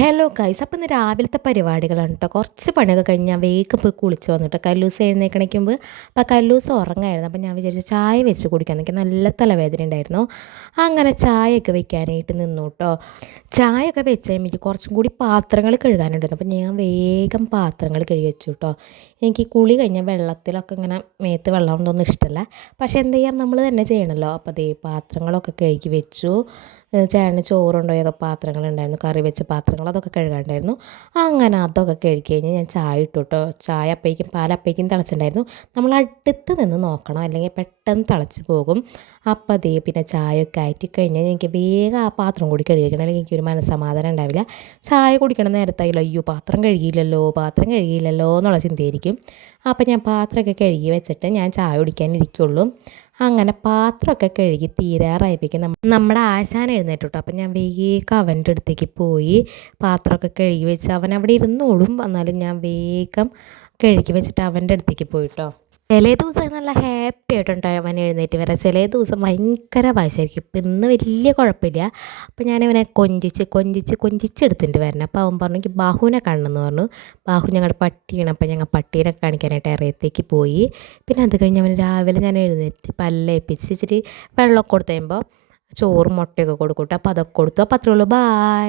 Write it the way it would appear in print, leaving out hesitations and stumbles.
Hello guys, അപ്പം ഇന്ന് രാവിലത്തെ പരിപാടികളാണ് കേട്ടോ. കുറച്ച് പണിയൊക്കെ കഴിഞ്ഞ് ഞാൻ വേഗം പോയി കുളിച്ച് വന്നിട്ട് കല്ലൂസ് എഴുന്നേക്കണിക്കുമ്പോൾ അപ്പോൾ കല്ലൂസ് ഉറങ്ങായിരുന്നു. അപ്പം ഞാൻ വിചാരിച്ചു ചായ വെച്ച് കുടിക്കാൻ. എനിക്ക് നല്ല തലവേദന ഉണ്ടായിരുന്നു. അങ്ങനെ ചായയൊക്കെ വെക്കാനായിട്ട് നിന്നു കേട്ടോ. ചായയൊക്കെ വെച്ച് കഴിയുമ്പോൾ കുറച്ചും കൂടി പാത്രങ്ങൾ കഴുകാനുണ്ടായിരുന്നു. അപ്പം ഞാൻ വേഗം പാത്രങ്ങൾ കഴുകി വെച്ചു കേട്ടോ. എനിക്ക് കുളി കഴിഞ്ഞാൽ വെള്ളത്തിലൊക്കെ ഇങ്ങനെ മേത്ത് വെള്ളം കൊണ്ടൊന്നും ഇഷ്ടമല്ല. പക്ഷേ എന്ത് ചെയ്യാം, നമ്മൾ തന്നെ ചെയ്യണമല്ലോ. അപ്പോൾ അതേ പാത്രങ്ങളൊക്കെ കഴുകി വെച്ചു. ചേട്ടന് ചോറുണ്ടോയൊക്കെ പാത്രങ്ങളുണ്ടായിരുന്നു, കറി വെച്ച പാത്രങ്ങൾ അതൊക്കെ കഴുകാണ്ടായിരുന്നു. അങ്ങനെ അതൊക്കെ കഴുകി കഴിഞ്ഞ് ഞാൻ ചായ ഇട്ടു കേട്ടോ. ചായ അപ്പേക്കും പാലപ്പേക്കും തിളച്ചിട്ടുണ്ടായിരുന്നു. നമ്മൾ അടുത്ത് നിന്ന് നോക്കണം, അല്ലെങ്കിൽ പെട്ടെന്ന് തിളച്ച് പോകും. അപ്പം അതേ പിന്നെ ചായയൊക്കെ ആറ്റി കഴിഞ്ഞാൽ എനിക്ക് വേഗം ആ പാത്രം കൂടി കഴുകിക്കണം, അല്ലെങ്കിൽ എനിക്കൊരു മനസ്സമാധാനം ഉണ്ടാവില്ല. ചായ കുടിക്കണം നേരത്തായില്ലോ, അയ്യോ പാത്രം കഴുകിയില്ലല്ലോ എന്നുള്ള ചിന്തയായിരിക്കും. അപ്പം ഞാൻ പാത്രമൊക്കെ കഴുകി വെച്ചിട്ട് ഞാൻ ചായ കുടിക്കാനിരിക്കുള്ളൂ. അങ്ങനെ പാത്രമൊക്കെ കഴുകി തീരാറായപ്പോഴേക്കും നമ്മുടെ ആശാൻ എഴുന്നേറ്റ് കേട്ടോ. അപ്പം ഞാൻ വേഗം അവൻ്റെ അടുത്തേക്ക് പോയി പാത്രമൊക്കെ കഴുകി വെച്ച് അവൻ അവിടെ ഇരുന്നോളും. എന്നാലും ഞാൻ വേഗം കഴുകി വെച്ചിട്ട് അവൻ്റെ അടുത്തേക്ക് പോയിട്ടോ. ചില ദിവസം നല്ല ഹാപ്പി ആയിട്ടുണ്ടാവും അവൻ എഴുന്നേറ്റ് വരാം, ചില ദിവസം ഭയങ്കര വാശിയായിരിക്കും. ഇപ്പം ഇന്ന് വലിയ കുഴപ്പമില്ല. അപ്പം ഞാനവനെ കൊഞ്ചിച്ചെടുത്തിട്ട് വരണം. അപ്പോൾ അവൻ പറഞ്ഞു എനിക്ക് ബാഹുവിനെ കാണണമെന്ന് പറഞ്ഞു. ബാഹു ഞങ്ങളുടെ പട്ടിയാണ്. അപ്പം ഞങ്ങൾ പട്ടീനെ കാണിക്കാനായിട്ട് ഇറയത്തേക്ക് പോയി. പിന്നെ അത് കഴിഞ്ഞ് അവന് രാവിലെ ഞാൻ എഴുന്നേറ്റ് പല്ലേപ്പിച്ച് ഇച്ചിരി വെള്ളമൊക്കെ കൊടുത്ത് കഴിയുമ്പോൾ ചോറും മുട്ടയൊക്കെ കൊടുക്കും കേട്ടോ. അപ്പോൾ അതൊക്കെ കൊടുത്തു. അപ്പോൾ അത്രേ ഉള്ളൂ, ബായ്.